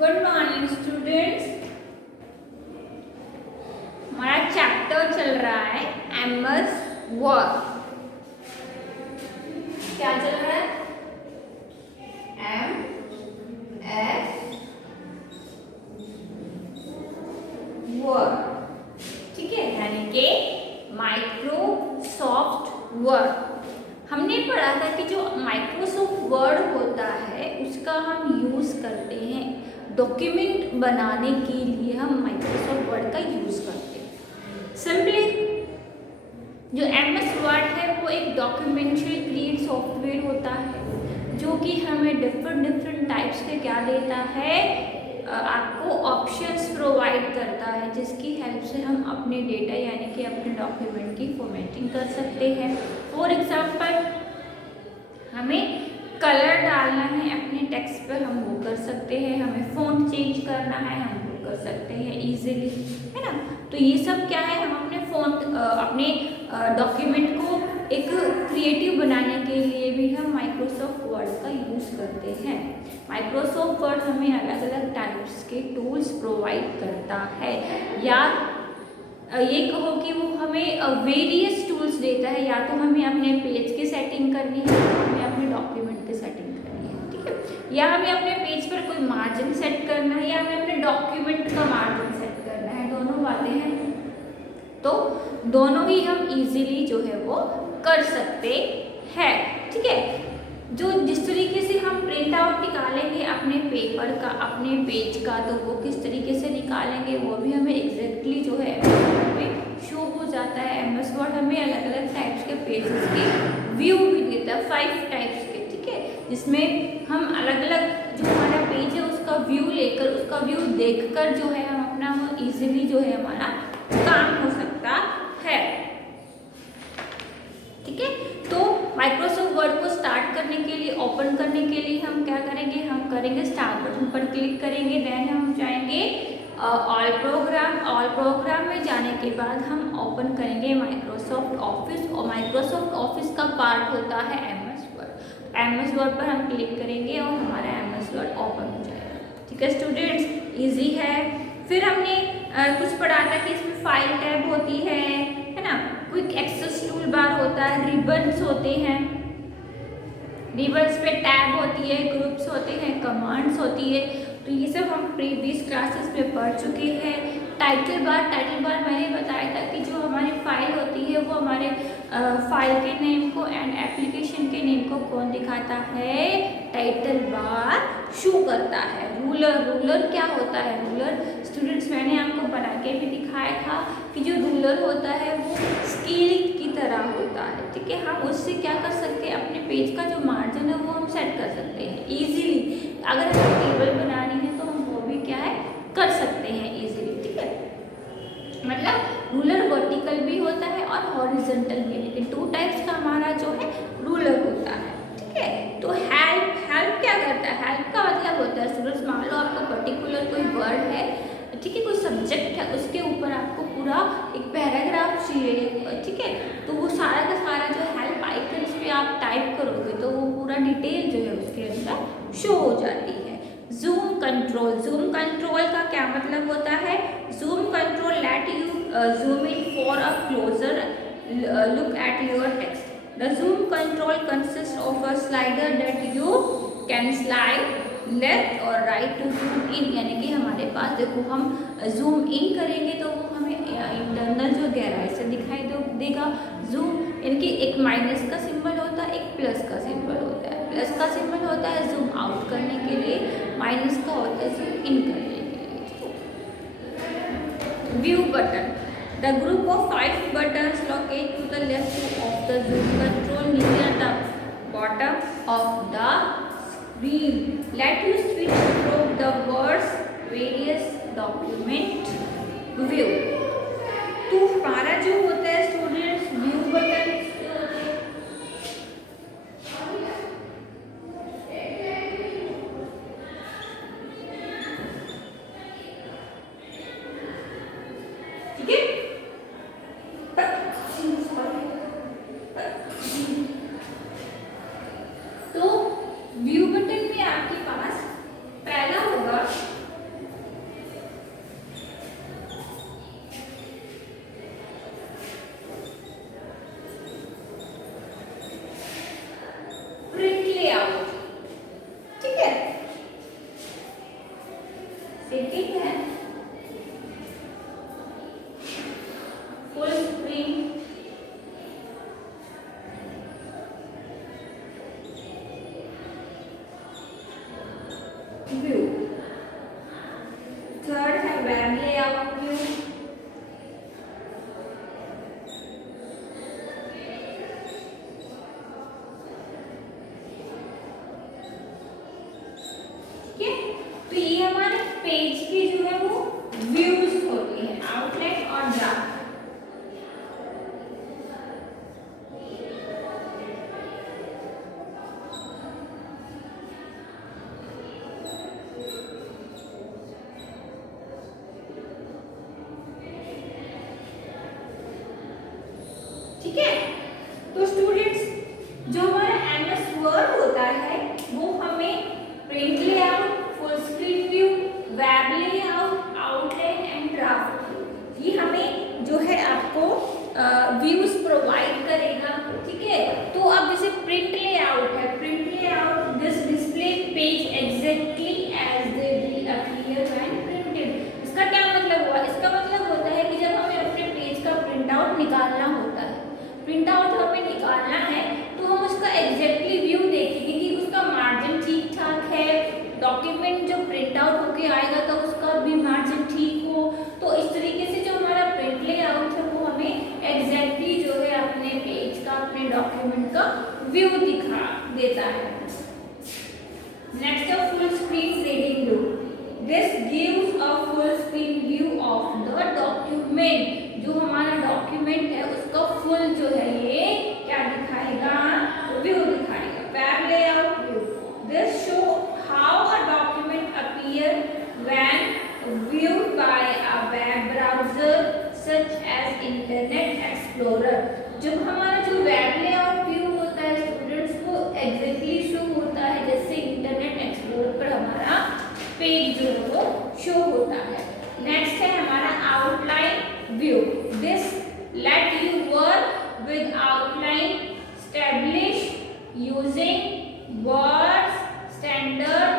Good morning students. हमारा chapter चल रहा है एमएस वर्ड। क्या चल रहा है? एमएस वर्ड, ठीक है, यानी कि माइक्रोसॉफ्ट वर्ड। हमने पढ़ा था कि जो माइक्रोसॉफ्ट वर्ड होता है उसका हम यूज़ करते हैं डॉक्यूमेंट बनाने के लिए। हम माइक्रोसॉफ्ट वर्ड का यूज़ करते हैं। सिंपली जो एमएस वर्ड है वो एक डॉक्यूमेंट्री क्रिएट सॉफ्टवेयर होता है जो कि हमें डिफरेंट टाइप्स के क्या देता है, आपको ऑप्शंस प्रोवाइड करता है जिसकी हेल्प से हम अपने डेटा यानी कि अपने डॉक्यूमेंट की फॉर्मेटिंग कर सकते हैं। फॉर एग्जांपल हमें कलर डालना है अपने टेक्स्ट पर, हम वो कर सकते हैं। हमें फ़ॉन्ट चेंज करना है, हम वो कर सकते हैं इजीली, है ना। तो ये सब क्या है, हम अपने फ़ॉन्ट अपने डॉक्यूमेंट को एक क्रिएटिव बनाने के लिए भी हम माइक्रोसॉफ्ट वर्ड का यूज़ करते हैं। माइक्रोसॉफ्ट वर्ड हमें अलग अलग टाइप्स के टूल्स प्रोवाइड करता है, या ये कहो कि वो हमें वेरियस टूल्स देता है। या तो हमें अपने पेज की सेटिंग करनी है, या हमें अपने डॉक्यूमेंट की सेटिंग करनी है, ठीक है, या हमें अपने पेज पर कोई मार्जिन सेट करना है, या हमें अपने डॉक्यूमेंट का मार्जिन सेट करना है। दोनों बातें हैं, तो दोनों ही हम इजीली जो है वो कर सकते हैं, ठीक है। जो जिस तरीके से हम प्रिंट आउट निकालेंगे अपने पेपर का, अपने पेज का, तो वो किस तरीके से निकालेंगे वो भी हमें एग्जैक्टली जो है शो हो जाता है। एमएस वर्ड हमें अलग अलग टाइप्स के पेजेस के व्यू भी देता है, 5 टाइप्स के, ठीक है, जिसमें हम अलग अलग जो हमारा पेज है उसका व्यू लेकर, उसका व्यू देखकर जो है हम अपना वो इजीली जो है हमारा काम हो सकता है, ठीक है। तो माइक्रोसॉफ्ट वर्ड को स्टार्ट करने के लिए, ओपन करने के लिए हम क्या करेंगे, हम करेंगे स्टार्ट बटन पर क्लिक करेंगे। देन हम जाएंगे ऑल प्रोग्राम। ऑल प्रोग्राम में जाने के बाद हम ओपन करेंगे माइक्रोसॉफ्ट ऑफिस, और माइक्रोसॉफ्ट ऑफिस का पार्ट होता है एमएस वर्ड। एमएस वर्ड पर हम क्लिक करेंगे और हमारा एमएस वर्ड ओपन हो जाएगा, ठीक है स्टूडेंट्स, ईजी है। फिर हमने कुछ पढ़ा था कि इसमें फाइल टैब होती है ना, क्विक एक्सेस टूल बार होता है, रिबन्स होते हैं, रिबन्स पे टैब होती है, ग्रुप्स होते हैं, कमांड्स होती है। तो ये सब हम प्रीवियस क्लासेस में पढ़ चुके हैं। टाइटल बार मैंने बताया था कि जो हमारी फाइल होती है वो हमारे फाइल के नेम को एंड एप्लीकेशन के नेम को कौन दिखाता है, टाइटल बार शो करता है। रूलर क्या होता है, रूलर स्टूडेंट्स मैंने आपको बना के भी दिखाया था कि जो रूलर होता है वो स्केल की तरह होता है, ठीक है। हम उससे क्या कर सकते हैं, अपने पेज का जो मार्जिन है वो हम सेट कर सकते हैं इजीली। अगर हमें टेबल बनानी है तो हम वो भी क्या है कर सकते हैं इजीली, ठीक है। मतलब रूलर वर्टिकल भी होता है और हॉरिजॉन्टल भी, लेकिन 2 टाइप्स का हमारा जो है रूलर होता है, ठीक है। तो हेल्प क्या करता है, हेल्प का मतलब होता है स्टूडेंट्स, मान लो आपको पर्टिकुलर कोई वर्ड है, ठीक है, कोई सब्जेक्ट है, उसके ऊपर आपको पूरा एक पैराग्राफ चाहिए, ठीक है, तो वो सारा का सारा जो हेल्प आइकन्स पे आप टाइप करोगे तो वो पूरा डिटेल जो है उसके अंदर शो हो जाती है। जूम कंट्रोल का क्या मतलब होता है, zoom control let you zoom in for a closer look at your text. The zoom control consists of a slider that you can slide left और राइट टू जूम इन, यानी कि हमारे पास देखो हम जूम इन करेंगे तो वो हमें इंटरनल जो गहराई से दिखाई देगा। जूम यानी कि एक माइनस का सिंबल होता है, एक प्लस का सिंबल होता है। प्लस का सिंबल होता है जूम आउट करने के लिए, माइनस का होता है जूम इन करने के लिए। View button, the group of 5 buttons located to the left of the zoom control near the bottom of the screen let you switch from the words various document view। तो हमारा जो होता है students view button view button में आपके पास पहला होगा second है फुल स्क्रीन व्यू, थर्ड है वेब लेआउट व्यू, ठीक है। तो ये हमारे पेज की जो है वो व्यूज होती है, आउटलाइन और ड्राफ्ट। ठीक है। तो स्टूडेंट्स, जो हमारा एमएस वर्ड होता है वो हमें print layout, full screen view, web layout, outline and draft, ये हमें जो है आपको व्यूज प्रोवाइड करेगा। ठीक है। तो अब जैसे प्रिंट लेआउट है, print layout this display page exactly as they will appear when printed. इसका क्या मतलब हुआ? इसका मतलब होता है कि जब हमें अपने पेज का प्रिंट आउट निकालना होता है, प्रिंट आउट हमें निकालना है तो हम उसका एग्जैक्टली व्यू देखेंगे कि उसका मार्जिन ठीक ठाक है, डॉक्यूमेंट जो प्रिंट आउट होके आएगा तो उसका भी मार्जिन ठीक हो। तो इस तरीके से जो हमारा प्रिंट लेआउट है वो हमें एग्जैक्टली जो है अपने पेज का, अपने डॉक्यूमेंट का व्यू दिखा देता है। नेक्स्ट है full screen reading view. This gives a full screen view of the document. जो हमारा डॉक्यूमेंट है उसका फुल जो है ये क्या दिखाएगा? व्यू दिखाएगा। Web layout view, this show how a document appear when viewed by a web browser such as internet explorer. जब हमारा जो वेब लेआउट व्यू होता है स्टूडेंट्स, वो एग्जैक्टली शो होता है जैसे इंटरनेट एक्सप्लोरर पर हमारा पेज जो है वो शो होता है। नेक्स्ट है हमारा outline view. This let you work with outline establish using words, standard,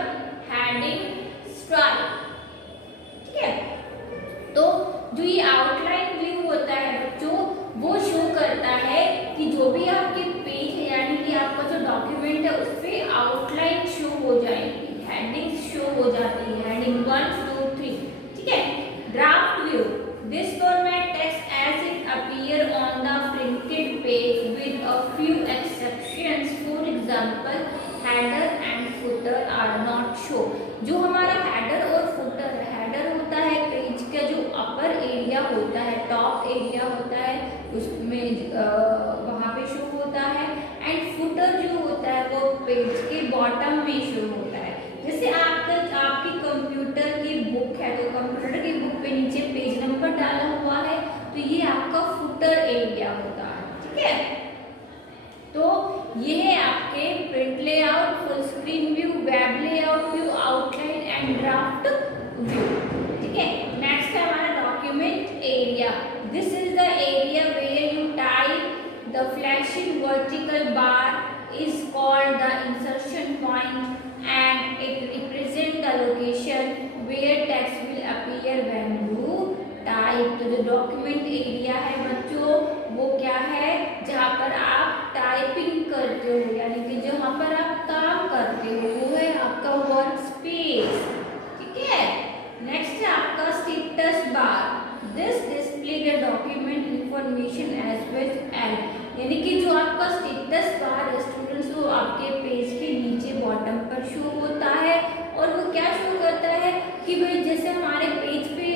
heading, style. ठीक है। तो जो ये आउटलाइन व्यू होता है बच्चों, वो शो करता है कि जो भी आपके पेज है यानी कि आपका जो डॉक्यूमेंट है उस पे आउटलाइन शो हो जाएगी, हेडिंग्स शो हो जाती है, हेडिंग 1 2 3। ठीक है। Draft view, this format text as it appear on the printed page with a few exceptions. For example header and footer are not show. जो हमारा हेडर और फुटर, हेडर होता है पेज का जो अपर एरिया होता है, टॉप एरिया होता है, उसमें वहाँ पे शो होता है, एंड फुटर जो होता है वो पेज के बॉटम में शो होता है। जैसे आपकी कंप्यूटर की बुक है तो कंप्यूटर की बुक पे नीचे पेज नंबर डाला हुआ है तो ये आपका फुटर एरिया होता है। ठीक है। तो ये है आपके print layout, full screen view, web layout view, outline and draft view. ठीक है। नेक्स्ट है हमारा document area. This is the area where you type the flashing vertical bar is called the insertion point and it represent the location where text will appear when you type. तो जो document area है बच्चों वो क्या है? जहाँ पर आप टाइपिंग करते हो यानी कि जहाँ पर आप काम करते हो वो है आपका वर्क स्पेस। ठीक है। नेक्स्ट है आपका status bar. This display the document information as well as, यानी कि जो आपका स्टेटस बार है स्टूडेंट्स वो आपके पेज के नीचे बॉटम पर शो होता है और वो क्या शो करता है कि भाई जैसे हमारे पेज पे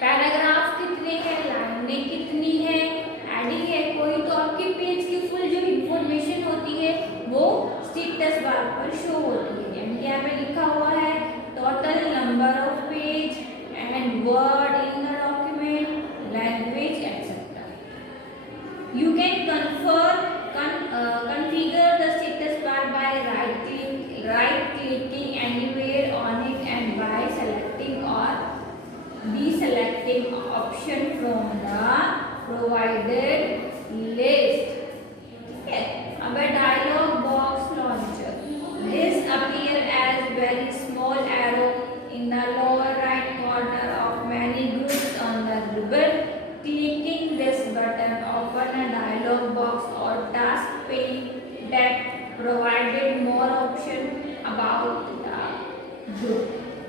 पैराग्राफ कितने हैं, लाइनें कितनी है, हेडिंग है कोई, तो आपके पेज की फुल जो इंफॉर्मेशन होती है वो स्टेटस बार पर शो होती है। यानी कि यहाँ पे लिखा हुआ है total number of page and word in the document, language etcetera. You can configure the status bar by right clicking anywhere on it and by selecting or deselecting option from the provided list. ठीक है। अब dialog box launcher, this appear as very small arrow in the lower right corner of many groups on the ribbon. Clicking this button open a dialog box or task pane that provided more option about the group.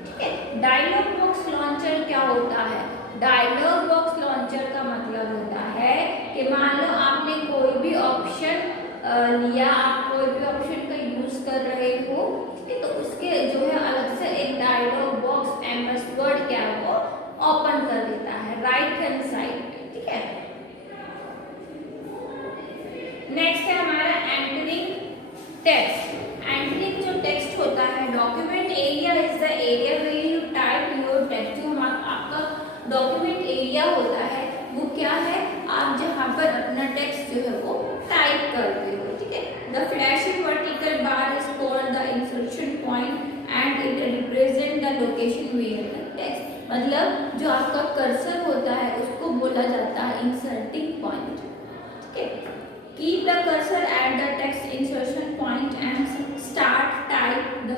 ठीक है, dialogue box launcher क्या होता है? Dialogue box launcher का मतलब होता है कि मान लो आपने कोई भी ऑप्शन लिया, आप कोई भी ऑप्शन का यूज कर रहे हो, ठीक है, तो उसके जो है अलग से एक डायलॉग बॉक्स एमएस वर्ड क्या है वो ओपन कर देता है राइट हैंड साइड पे। ठीक है, नेक्स्ट है हमारा एंटरिंग टेक्स्ट। एंटरिंग जो टेक्स्ट होता है, document area is the area where you type your text. जो आपका डॉक्यूमेंट एरिया होता है वो क्या है? आप जहाँ पर अपना टेक्स्ट जो है वो टाइप करते हो। ठीक है, the flashing vertical bar is called the insertion point and it represent the location where the text. मतलब जो आपका कर्सर होता है उसको बोला जाता है इंसर्टिंग पॉइंट। ठीक है, keep the cursor at the text insertion point and start type the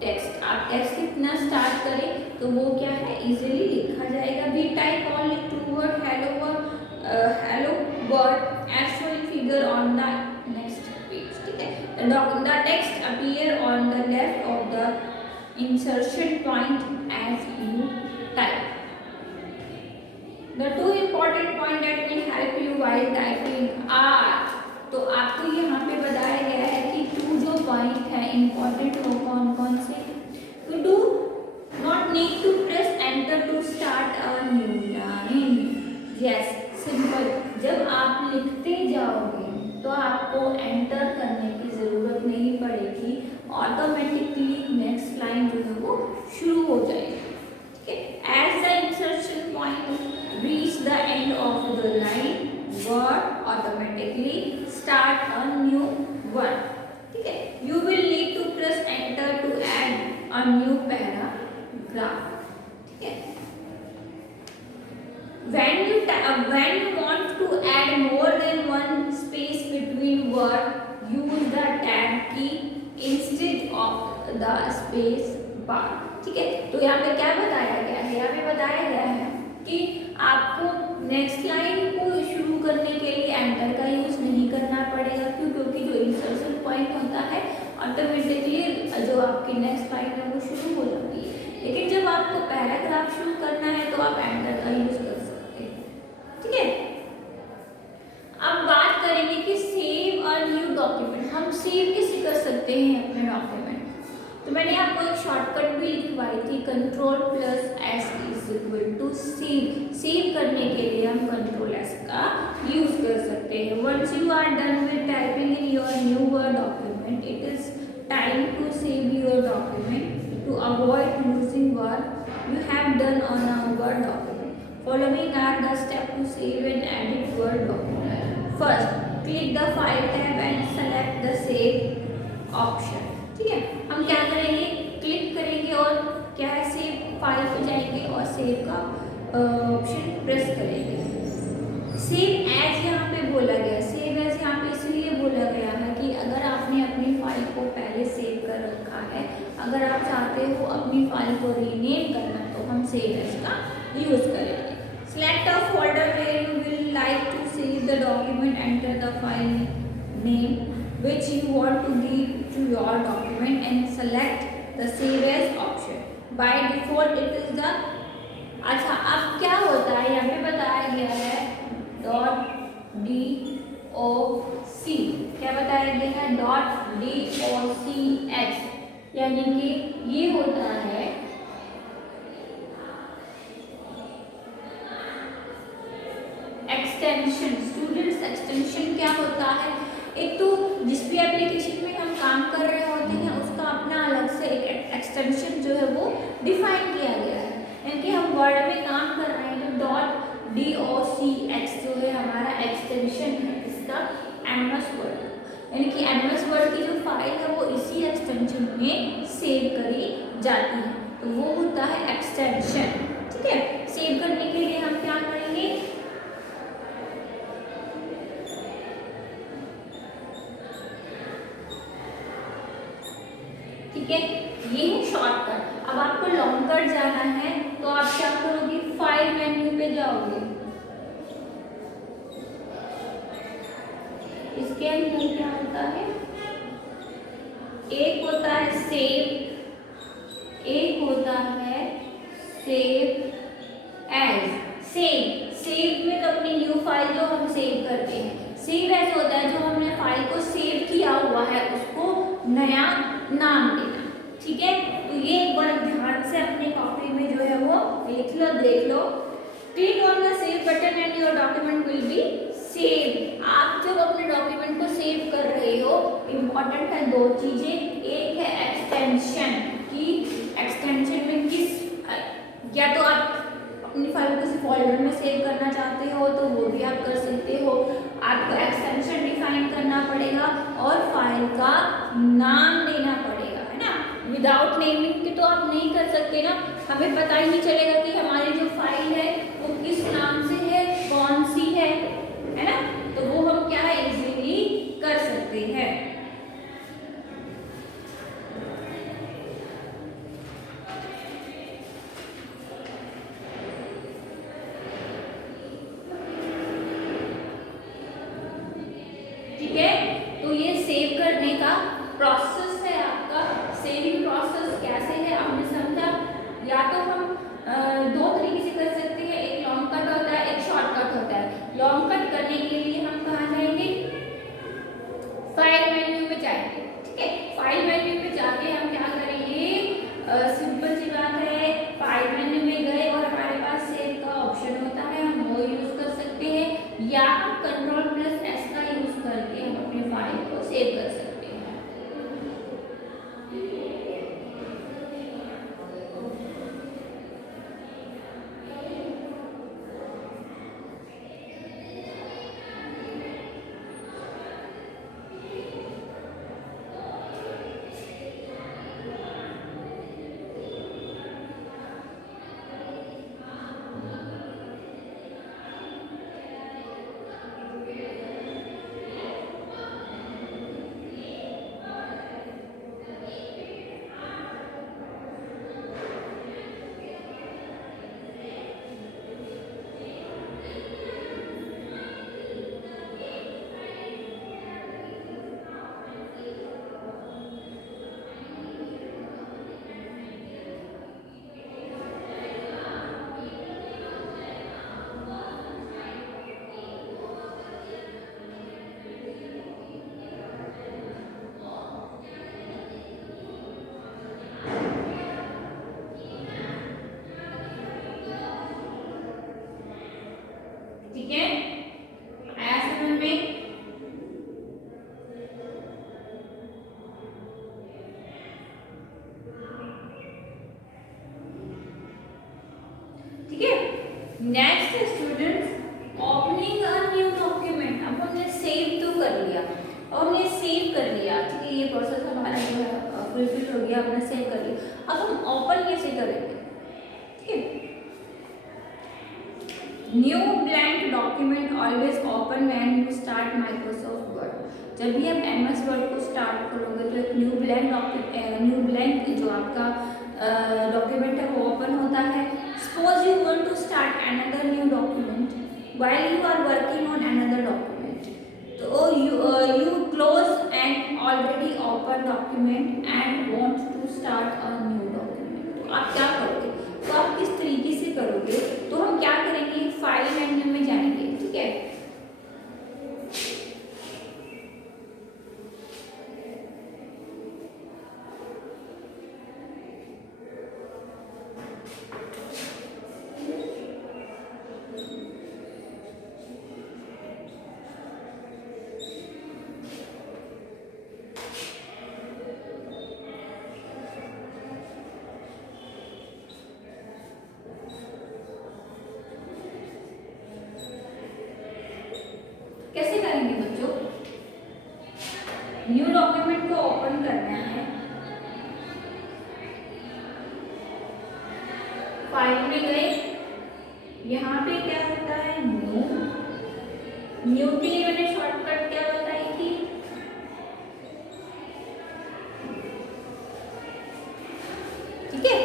text. आप टेक्स्ट कितना स्टार्ट करें तो वो क्या है इजीली लिखा जाएगा। We type only two word hello word as shown figure on the next page. ठीक है, the text appear on the left of the insertion point as you type. The two important point that will help you while typing are, तो आपको यहाँ पे बताया गया है कि टू जो पॉइंट है इम्पोर्टेंट वो कौन कौन से। You do not need to press enter to start a new line. Yes, simple. जब आप लिखते जाओगे तो आपको एंटर करने की जरूरत नहीं पड़ेगी, ऑटोमेटिकली नेक्स्ट लाइन जो है वो शुरू हो जाएगी। ठीक है, as the insertion point reach the end of the line, word automatically start a new one. ठीक है, you will need to press enter to add a new paragraph. ठीक है, when you want to add more than one space between word, use the tab key instead of the space bar. ठीक है, तो यहाँ पे क्या बताया गया है? यहाँ पे बताया गया है कि आपको नेक्स्ट लाइन को शुरू करने के लिए एंटर का यूज नहीं करना पड़ेगा। क्यों? क्योंकि जो इंसर्शन पॉइंट होता है ऑटोमेटिकली जो आपकी नेक्स्ट लाइन है वो शुरू हो जाती है। लेकिन जब आपको पैराग्राफ शुरू करना है तो आप एंटर का यूज कर सकते हैं। ठीक है, अब बात करेंगे कि सेव अ न्यू डॉक्यूमेंट। हम सेव कैसे कर सकते हैं अपने डॉक्यूमेंट? तो मैंने आपको एक शॉर्टकट भी लिखवाई थी, Ctrl+S is equal to save. Save करने के लिए हम Ctrl+S का यूज कर सकते हैं। Once you are done with typing in your new word document, it is time to save your document to avoid losing word you have done on a word document. Following are the step to save and edit word document. First, click the file tab and select the save option. ठीक है, हम क्या करेंगे? Click करेंगे और क्या है save file पे जाएंगे और सेव का ऑप्शन प्रेस करेंगे। सेव एज यहाँ पे बोला गया, सेव एज यहाँ पे इसलिए बोला गया है कि अगर आपने अपनी फाइल को पहले सेव कर रखा है, अगर आप चाहते हो अपनी फाइल को रीनेम करना तो हम सेव एज का यूज करेंगे। Select a folder where you will like to save the document. Enter the file name which you want to give to your document and select the save as option. By default it is the अच्छा, अब क्या होता है यहाँ पे बताया गया है .doc, क्या बताया गया है? .docx, यानी कि ये होता है एक्सटेंशन। स्टूडेंट्स, एक्सटेंशन क्या होता है? एक तो जिस भी एप्लीकेशन में हम काम कर रहे होते हैं उसका अपना अलग से एक एक्सटेंशन जो है वो डिफाइन किया गया है। यानी कि हम वर्ड में काम कर रहे हैं तो .docx जो है हमारा एक्सटेंशन है इसका एमएस वर्ड, यानी कि एमएस वर्ड की जो फाइल है वो इसी एक्सटेंशन में सेव करी जाती है, तो वो होता है एक्सटेंशन। ठीक है, सेव करने के लिए हम क्या करेंगे? ठीक है, ये है शॉर्टकट। अब आपको लॉन्ग कट जाना है तो आप क्या करोगे, फाइल मेन्यू पे जाओगे। इसके अंदर क्या होता है, एक होता है सेव, एक होता है सेव एज। सेव में तो अपनी न्यू फाइल जो हम सेव करते हैं, सेव एज होता है जो हमने फाइल को सेव किया हुआ है उसको नया नाम देना। ठीक है, तो ये एक बार ध्यान से अपने कॉपी में जो है वो लिख लो, देख लो। Click on the save button and your document will be save. आप जब अपने डॉक्यूमेंट को सेव कर रहे हो, इम्पोर्टेंट है दो चीजें, एक है एक्सटेंशन की, एक्सटेंशन में किस, या तो आप अपनी फाइल को किसी फोल्डर में सेव करना चाहते हो तो वो भी आप कर सकते हो। आपको एक्सटेंशन डिफाइन करना पड़ेगा और फाइल का नाम देना पड़ेगा, है ना। विदाउट नेमिंग के तो आप नहीं कर सकते ना, हमें पता ही नहीं चलेगा कि हमारी जो फाइल है वो किस नाम से है, कौन सी है ना। तो वो हम क्या है, इजीली कर सकते हैं। ठीक है, तो ये सेव करने का प्रोसेस है आपका। सेविंग प्रोसेस कैसे है आपने समझा। या तो हम दो तरीके से कर सकते हैं, एक लॉन्ग कट होता है, एक शॉर्ट कट होता है। लॉन्ग कट करने के लिए हम कहाँ जाएंगे, फाइल मेन्यू में जाएंगे। ठीक है, फाइल मेन्यू में जाके हम क्या करेंगे, सिंपल सी बात है, फाइल मेन्यू में गए और हमारे पास सेव का ऑप्शन होता है, हम वो यूज कर सकते हैं, या हम Ctrl+S का यूज करके हम अपनी फाइल को सेव कर सकते हैं। ठीक है, आया समझ में। ठीक है, नेक्स्ट है students, opening a new document. अब हमने सेव तो कर लिया और हमने सेव कर लिया, ठीक है, ये प्रोसेस हमारा जो है फुलफिल हो गया, हमने सेव कर लिया। अब हम ओपन कैसे करेंगे, ठीक है। New blank document always open when you start Microsoft word. जब भी आप MS वर्ड को स्टार्ट करोगे तो एक न्यू ब्लैंक जो आपका डॉक्यूमेंट है वो ओपन होता है। Suppose you want to start another new document while you are working on another document, तो you close an already open document and want to start a new document। तो आप क्या करोगे, तो आप किस तरीके से करोगे, तो हम क्या करेंगे, फाइल मेन्यू में जाएंगे। ठीक है, कैसे करेंगे बच्चों, न्यू डॉक्यूमेंट को ओपन करना है, फाइल में गए, यहाँ पे क्या होता है न्यू के लिए मैंने शॉर्टकट क्या बताई थी, ठीक है।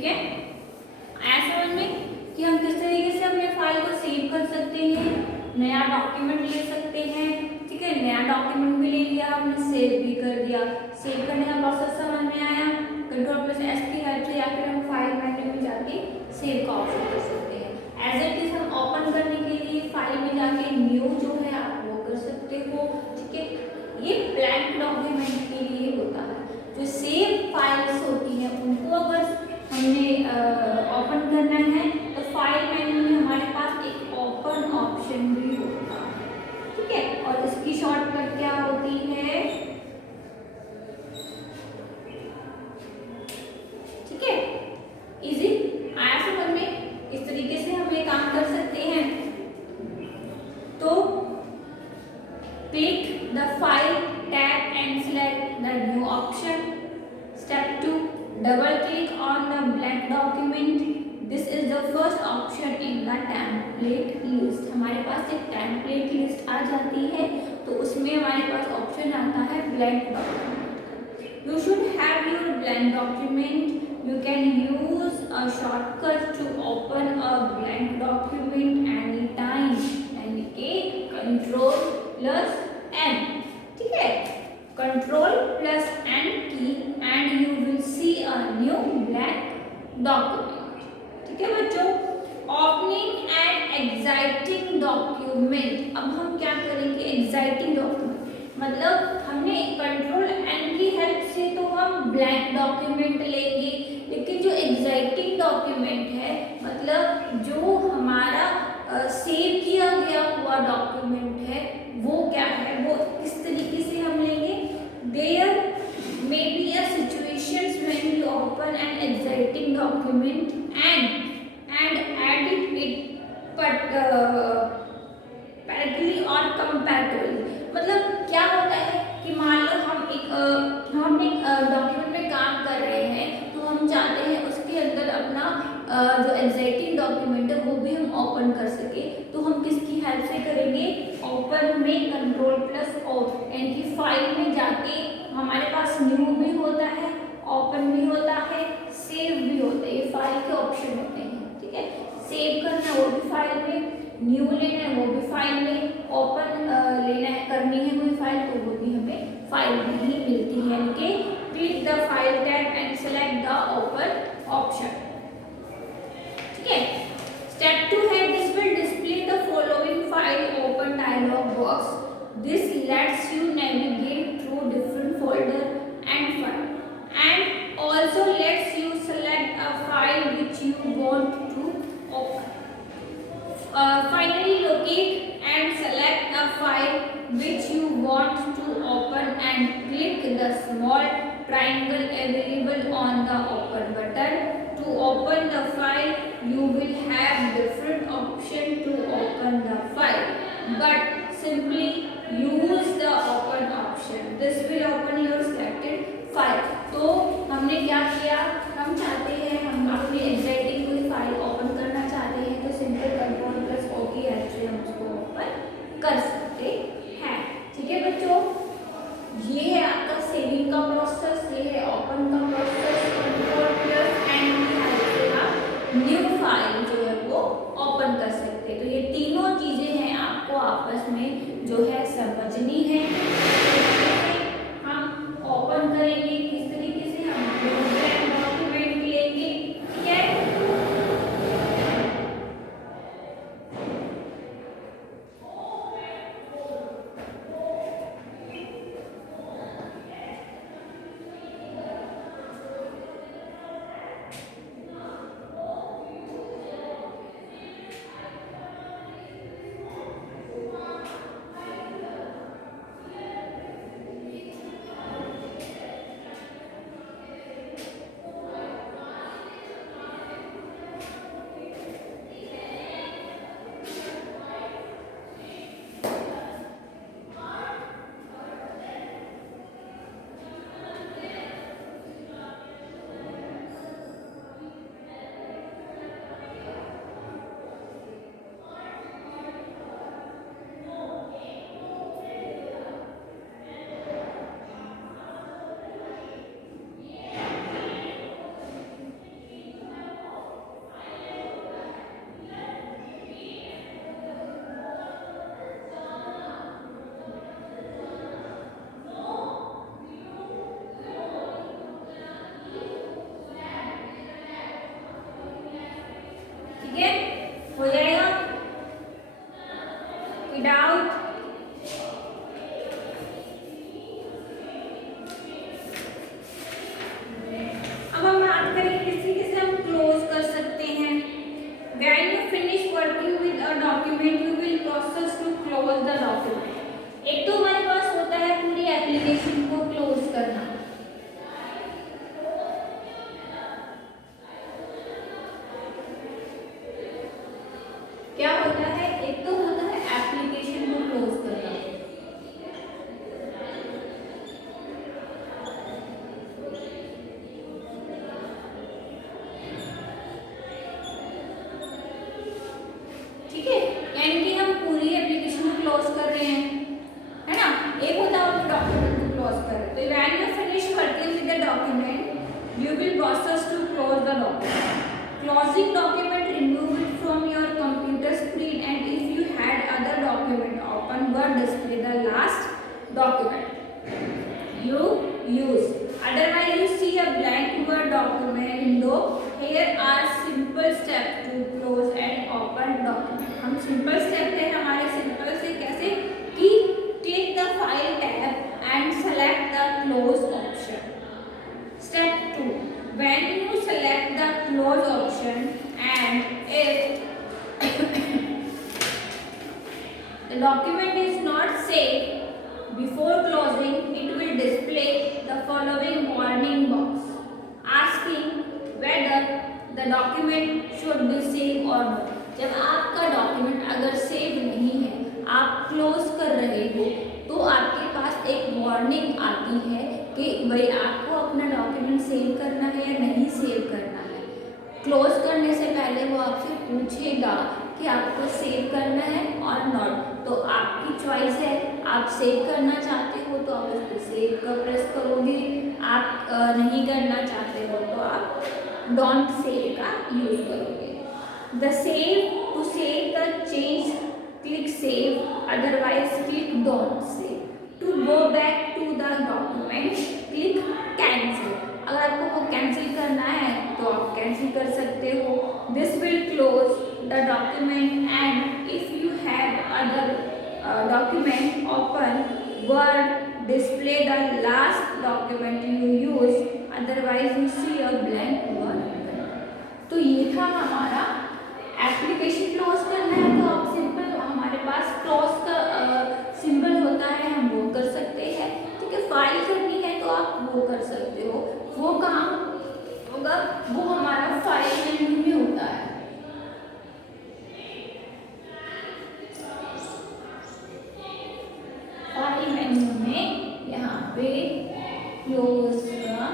ठीक है, आया समझ में कि हम किस तरीके से अपने फाइल को सेव कर सकते हैं, नया डॉक्यूमेंट ले सकते हैं। ठीक है, नया डॉक्यूमेंट भी ले लिया हमने, सेव भी कर दिया। सेव करने का प्रोसेस समझ में आया, Ctrl+S की हेल्प से, या फिर हम फाइल मेन्यू में जाके सेव का ऑप्शन कर सकते हैं। एज इट इज हम ओपन करने के लिए फाइल में जाके न्यू जो है आप वो कर सकते हो। ठीक है, ये ब्लैंक डॉक्यूमेंट के लिए होता है। जो सेव फाइल्स होती है उनको अगर हमने ओपन करना है तो फाइल मेन्यू में हमारे पास एक ओपन ऑप्शन भी होता है। ठीक है, और इसकी शॉर्टकट क्या होती है? ठीक है, इजी, आया समझ में? इस तरीके से हम ये काम कर सकते हैं। तो click the file tab and select the new option. Step 2, double click on the blank document. This is the first option in the template list. हमारे पास एक टेम्पलेट लिस्ट आ जाती है, तो उसमें हमारे पास ऑप्शन आता है blank document. You should have your blank document. You can use a shortcut to open a blank document anytime, यानी कि Ctrl+N। ठीक है, Ctrl+N की and you will see a new blank document। ठीक है बच्चों, opening an exciting document। अब हम क्या करेंगे? exciting document मतलब हमने Ctrl+N की हेल्प से तो हम ब्लैंक डॉक्यूमेंट लेंगे, लेकिन जो एग्जाइटिंग डॉक्यूमेंट है मतलब जो हमारा सेव किया गया हुआ डॉक्यूमेंट है वो क्या है, वो किस तरीके से हम लेंगे? There may be a situations when you open an existing document and edit it parallelly और कंपैरेटिवली। मतलब क्या होता है कि मान लो हम एक डॉक्यूमेंट में काम कर रहे हैं, तो हम चाहते हैं उसके अंदर अपना जो एग्जिस्टिंग डॉक्यूमेंट है वो भी हम ओपन कर सके। तो हम किसकी हेल्प से करेंगे? ओपन में Ctrl+O, यानी कि फाइल में जाके हमारे पास न्यू भी होता है, ओपन भी होता है, सेव भी होता है। ये फाइल के ऑप्शन होते हैं। ठीक है, सेव करना वो भी फाइल में, न्यू लेना है वो भी फाइल में, ओपन लेना है, करनी है कोई फाइल तो वो भी हमें फाइल में ही मिलती है। यानी कि click the file tab and select the open option. ठीक है, स्टेप 2 है this will display the following file open dialog box. This lets you navigate through different folder and file and also lets you select a file which you want to open. Finally locate and select a file which you want to open and click the small triangle available on the open button. To open the file you will have different option to open the file, but simply use the open option. This will open your selected file। तो हमने क्या किया, हम चाहते हैं हम अपनी existing कोई फाइल ओपन करना चाहते हैं तो सिंपल Ctrl+O की हेल्प से हम उसको ओपन कर सकते हैं। ठीक है बच्चों, ये है आपका सेविंग का प्रोसेस, ये है ओपन का प्रोसेस। Ctrl+N की हेल्प से आप न्यू फाइल जो है वो ओपन कर सकते हैं। तो ये तीनों चीजें हैं आपको आपस में जो है समझनी है। हम ओपन करेंगे किस तरीके से, हम ब्लैंक डॉक्यूमेंट लेंगे। ठीक है, विदाउट अब हम बात करें किस तरीके से हम क्लोज कर सकते हैं। When you finish working with a document, you will process to close the document। एक तो हमारे पास होता है पूरी एप्लीकेशन को क्लोज करना। क्या होता है, एक तो होता है एप्लीकेशन को क्लोज करना। ठीक है, यानी कि हम पूरी एप्लीकेशन को क्लोज कर रहे हैं, है ना। एक होता है हम डॉक्यूमेंट को क्लोज कर रहे हैं। तो when you finish working with the document you will process to close the document. Closing document remove it from your computer screen and if you had other document open word display the last document you use, otherwise you see a blank word document window। Here are simple steps to close and open document। हम simple step है हमारे, simple से कैसे कि click the file tab and select the close option। Step 2, when you select the close option and if the document is not saved before closing, it will display the following warning box asking whether the document should be saved or not। जब आपका document अगर save नहीं है, आप close कर रहे हो, तो आपके पास एक वार्निंग आती है कि भाई आपको अपना डॉक्यूमेंट सेव करना है या नहीं सेव करना है। क्लोज करने से पहले वो आपसे पूछेगा कि आपको सेव करना है और नॉट। तो आपकी चॉइस है, आप सेव करना चाहते हो तो आप उस पर सेव का प्रेस करोगे, आप नहीं करना चाहते हो तो आप डोंट सेव का यूज करोगे। The save, to save the change click save, otherwise click don't save. To go back to the document click cancel. अगर आपको वो कैंसिल करना है तो आप कैंसिल कर सकते हो। This will close the document and if you have other document open word display the last document you use, otherwise you see a blank word। तो ये था हमारा एप्लीकेशन क्लोज करना है तो आप सिंपल हमारे पास क्लोज का सिंबल होता है, हम वो कर सकते हैं। ठीक है, फाइल करनी है तो आप वो कर सकते हो। वो कहाँ होगा, वो हमारा फाइल मेन्यू में होता है। फाइल मेन्यू में यहाँ पे क्लोज का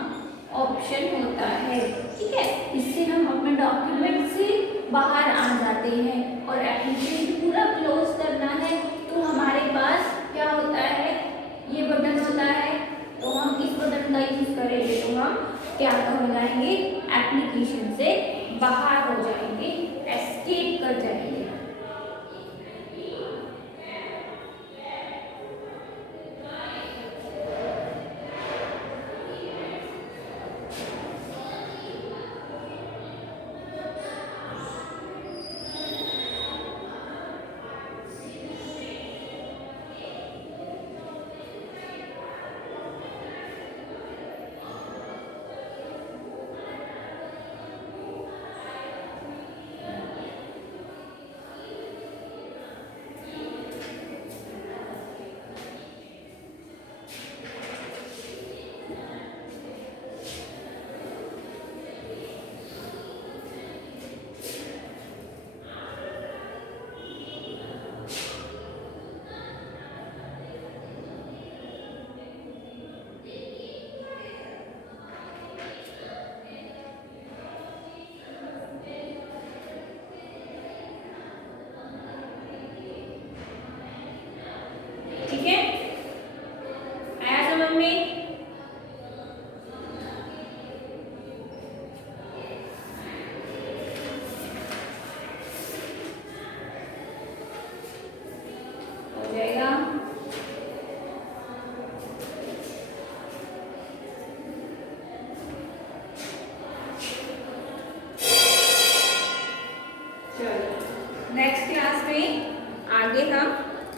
ऑप्शन होता है। ठीक है, इससे हम अपने डॉक्यूमेंट से बाहर आ जाते हैं और एप्लीकेशन पूरा क्लोज करना है तो हमारे पास क्या होता है, ये बटन होता है। तो हम इस बटन का यूज करेंगे तो हम क्या हो जाएंगे, एप्लीकेशन से बाहर हो जाएंगे, एस्केप कर जाएंगे।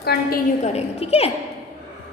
कंटिन्यू करेंगे, ठीक है।